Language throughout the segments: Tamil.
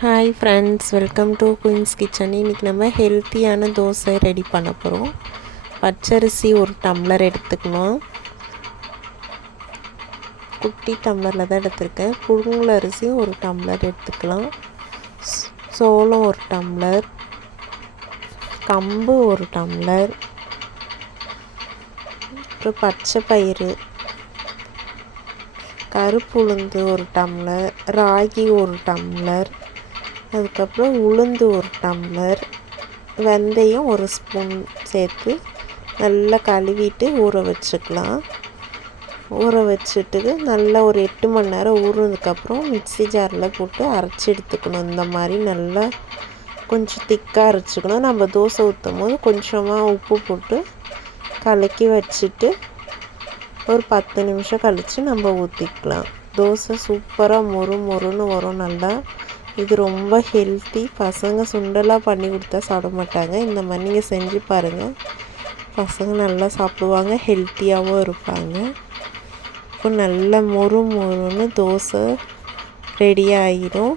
Hi friends, welcome to queens kitchen. இன்றைக்கி நம்ம ஹெல்த்தியான தோசை ரெடி பண்ண போகிறோம். பச்சரிசி ஒரு டம்ளர் எடுத்துக்கணும். குட்டி டம்ளரில் தான் எடுத்திருக்கேன். புழுங்கல் அரிசி ஒரு டம்ளர் எடுத்துக்கலாம். சோளம் ஒரு டம்ளர், கம்பு ஒரு டம்ளர், அப்புறம் பச்சை பயிறு, கருப்பு உளுந்து ஒரு டம்ளர், ராகி ஒரு டம்ளர், அதுக்கப்புறம் உளுந்து ஒரு டம்ளர், வெந்தயம் ஒரு ஸ்பூன் சேர்த்து நல்லா கழுவிட்டு ஊற வச்சுக்கலாம். ஊற வச்சுட்டு நல்லா ஒரு 8 மணி நேரம் ஊறினதுக்கப்புறம் மிக்ஸி ஜாரில் போட்டு அரைச்சி எடுத்துக்கணும். இந்த மாதிரி நல்லா கொஞ்சம் திக்காக அரைச்சிக்கணும். நம்ம தோசை ஊற்றும் போது கொஞ்சமாக உப்பு போட்டு கலக்கி வச்சுட்டு ஒரு 10 நிமிஷம் கழித்து நம்ம ஊற்றிக்கலாம். தோசை சூப்பராக மொறுன்னு வரும். நல்லா இது ரொம்ப ஹெல்த்தி. பசங்க சுண்டலாக பண்ணி கொடுத்தா சாப்பிட மாட்டாங்க. இந்த மாதிரி நீங்கள் செஞ்சு பாருங்கள். பசங்க நல்லா சாப்பிடுவாங்க, ஹெல்த்தியாகவும் இருப்பாங்க. இப்போ நல்லா மொறுன்னு தோசை ரெடி ஆகிடும்.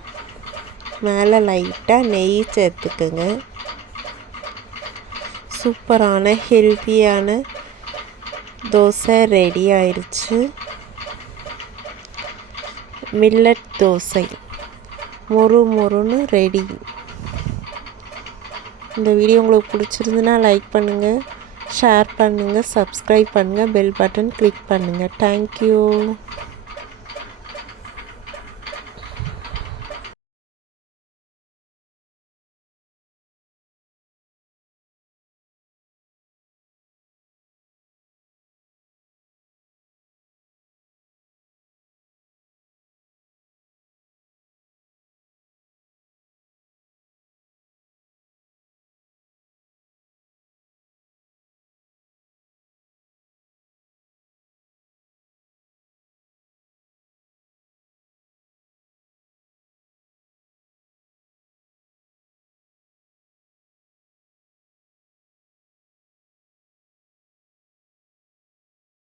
மேலே லைட்டாக நெய் சேர்த்துக்குங்க. சூப்பரான ஹெல்த்தியான தோசை ரெடி ஆயிடுச்சு. மில்லட் தோசை மொறுன்னு ரெடி. இந்த வீடியோ உங்களுக்கு பிடிச்சிருந்துன்னா லைக் பண்ணுங்கள், ஷேர் பண்ணுங்கள், சப்ஸ்கிரைப் பண்ணுங்கள், பெல் பட்டன் கிளிக் பண்ணுங்கள். தேங்க்யூ.